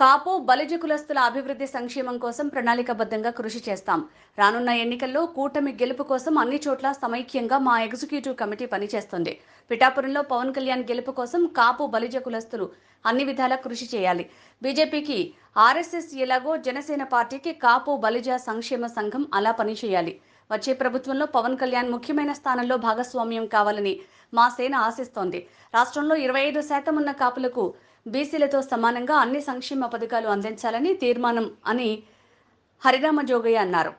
కాపు బలిజ కులస్తుల అభివృద్ధి సంక్షేమం కోసం ప్రణాళికాబద్ధంగా కృషి చేస్తాం. రానున్న ఎన్నికల్లో కూటమి గెలుపు కోసం అన్ని చోట్ల సమైక్యంగా మా ఎగ్జిక్యూటివ్ కమిటీ పనిచేస్తుంది. పిఠాపురంలో పవన్ కళ్యాణ్ గెలుపు కోసం కాపు బలిజ కులస్తులు అన్ని విధాలా కృషి చేయాలి. బీజేపీకి ఆర్ఎస్ఎస్ ఎలాగో జనసేన పార్టీకి కాపు బలిజ సంక్షేమ సంఘం అలా పనిచేయాలి. వచ్చే ప్రభుత్వంలో పవన్ కళ్యాణ్ ముఖ్యమైన స్థానంలో భాగస్వామ్యం కావాలని మా సేన ఆశిస్తోంది. రాష్ట్రంలో 25% ఉన్న కాపులకు బీసీలతో సమానంగా అన్ని సంక్షేమ పథకాలు అందించాలని తీర్మానం అని హరిరామ జోగయ్య అన్నారు.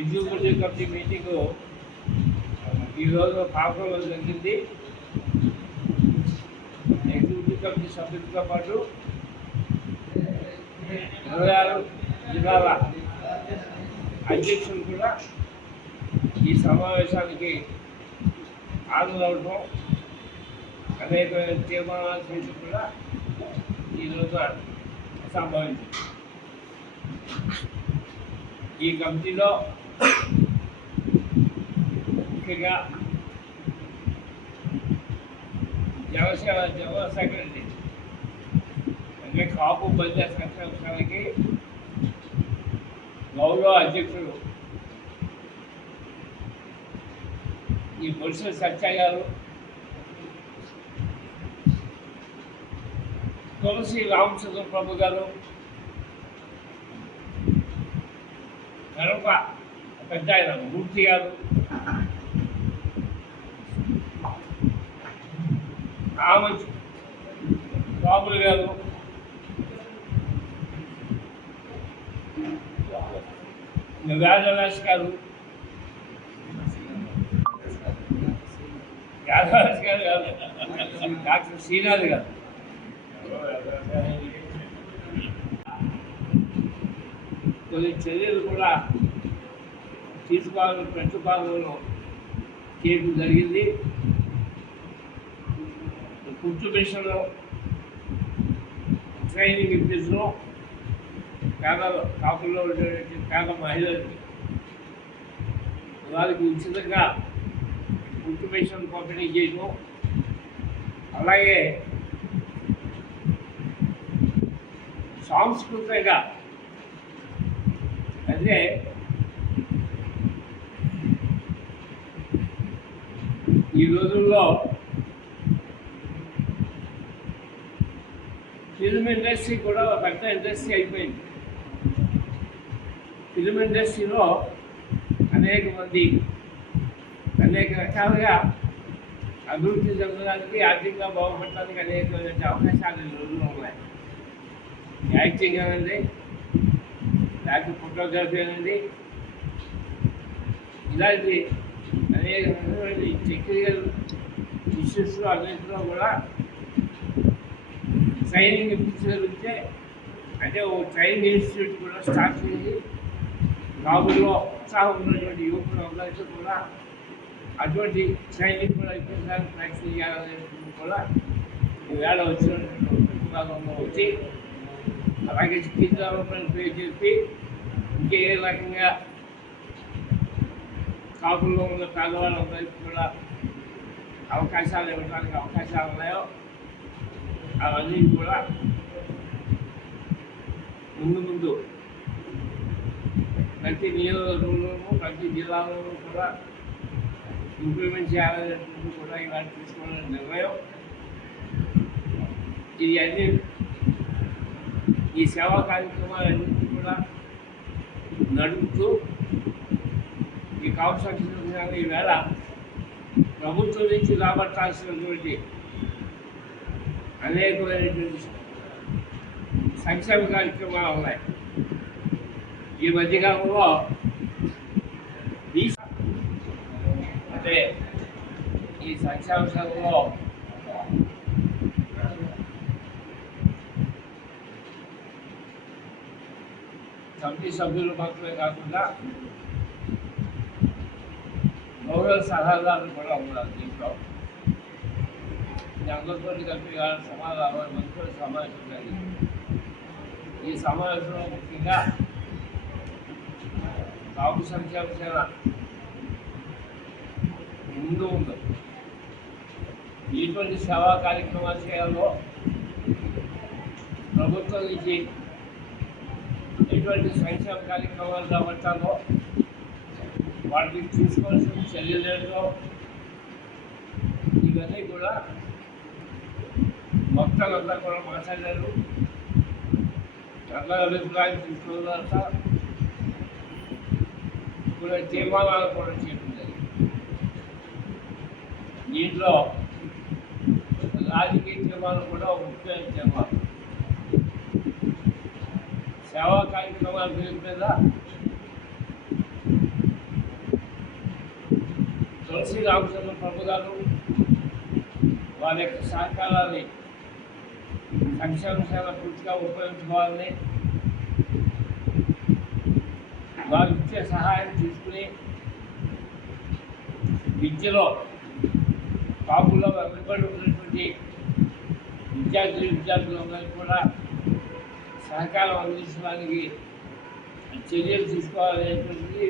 ఎగ్జిక్యూటివ్ కమిటీ మీటింగ్ ఈరోజు పాపంలో జరిగింది. ఎగ్జిక్యూటివ్ కమిటీ సభ్యులతో పాటు 26 జిల్లాల అధ్యక్షులు కూడా ఈ సమావేశానికి హాజరవడం, అనేక తీర్మానాలు చేసి కూడా ఈరోజు సంభవించింది. ఈ కమిటీలో ముఖ్యంగా జనసేన జనరల్ సెక్రటరీ అంటే కాపు బలిజ సంక్షేమానికి గౌరవ అధ్యక్షుడు ఈ బొత్స సత్య గారు, తులసి రామచంద్ర ప్రభు గారు, మరొక పెద్ద ఆయన మూర్తి గారు, రామచ్ బాబులు గారు, వేదవ్యాస్ గారు, యాదవ్యాస్ గారు కాదు, డాక్టర్ శ్రీనాథ్ గారు, కొన్ని చర్యలు కూడా తీసుకోవాలని ప్రతిపాదనలు చేయడం జరిగింది. కుట్టు మిషన్లో ట్రైనింగ్ ఇప్పించడం, పేదలు కాపుల్లో ఉండేటువంటి పేద మహిళలకి వారికి ఉచితంగా కుట్టు మిషన్ పంపిణీ చేయడం, అలాగే సాంస్కృతికంగా అంటే ఈ రోజుల్లో ఫిల్మ్ ఇండస్ట్రీ కూడా ఒక పెద్ద ఇండస్ట్రీ అయిపోయింది. ఫిల్మ్ ఇండస్ట్రీలో అనేక మంది అనేక రకాలుగా అభివృద్ధి చెందడానికి, ఆర్థికంగా బాగుపడటానికి అనేక అవకాశాలు ఈ రోజుల్లో ఉన్నాయి. యాక్టింగ్ అనేది, లేకపోతే ఫోటోగ్రఫీ అనేది, ఇలాంటి అనేక టెక్నికల్ ఇష్యూస్లో అన్నింటిలో కూడా ట్రైనింగ్ ఇప్పించగలిగితే, అంటే ఓ ట్రైనింగ్ ఇన్స్టిట్యూట్ కూడా స్టార్ట్ చేసి కాపుల్లో ఉత్సాహం ఉన్నటువంటి యువకులు అందరికీ కూడా అటువంటి ట్రైనింగ్ కూడా ఇప్పించడానికి ప్రయత్నం చేయాలనేది కూడా ఈవేళ వచ్చినటువంటి ప్రతిపాదనలో వచ్చి, అలాగే కింద పేరు చెప్పి ఇంకే రకంగా కాపుల్లో ఉన్న పేదవాళ్ళందరికీ కూడా అవకాశాలు ఇవ్వడానికి అవకాశాలు ఉన్నాయో అవన్నీ కూడా ముందు ప్రతి నియోజకవర్గంలోనూ ప్రతి జిల్లాలోనూ కూడా ఇంప్లిమెంట్ చేయాలనేటువంటి కూడా ఇవాళ తీసుకోవాలనే నిర్ణయం. ఇది అన్ని ఈ సేవా కార్యక్రమాలన్నింటినీ కూడా నడుపుతూ ఈ కాపు సంక్షేమ ఈవేళ ప్రభుత్వం నుంచి రాబట్టాల్సినటువంటి అనేకమైనటువంటి సంక్షేమ కార్యక్రమాలు ఉన్నాయి. ఈ మధ్యకాలంలో అంటే ఈ సంక్షేమ సంఘంలో కమిటీ సభ్యులు మాత్రమే కాకుండా గౌరవ సలహాదారులు కూడా ఉన్నారు. దీంట్లో అందరితో కలిపి సుమారు 60 మందితో సమావేశం జరిగింది. ఈ సమావేశంలో ముఖ్యంగా కాపు సంక్షేమ సేన ముందు ఇటువంటి సేవా కార్యక్రమాలు చేయాలో ప్రభుత్వం నుంచి ఎటువంటి సంక్షేమ కార్యక్రమాలు చేపట్టాలో వాటికి తీసుకోవాల్సిన చర్యలేదో ఇవన్నీ కూడా మొత్తాలంతా కూడా మాట్లాడారు. అందరి అభిప్రాయం తీసుకున్న తర్వాత కూడా తీర్మానాలు కూడా చేయడం జరిగింది. దీంట్లో రాజకీయ తీర్మానం కూడా ఒక ముఖ్యమైన తీర్మానం. సేవా కార్యక్రమాల పేరు మీద తులసి రామచంద్ర ప్రభు గారు వారి యొక్క సహకారాన్ని సంక్షేమ సేవ పూర్తిగా ఉపయోగించుకోవాలని, వారు ఇచ్చే సహాయం తీసుకుని విద్యలో కాపుల్లో వెనుకబడి ఉన్నటువంటి విద్యార్థులందరికీ కూడా సహకారం అందించడానికి చర్యలు తీసుకోవాలనేటువంటిది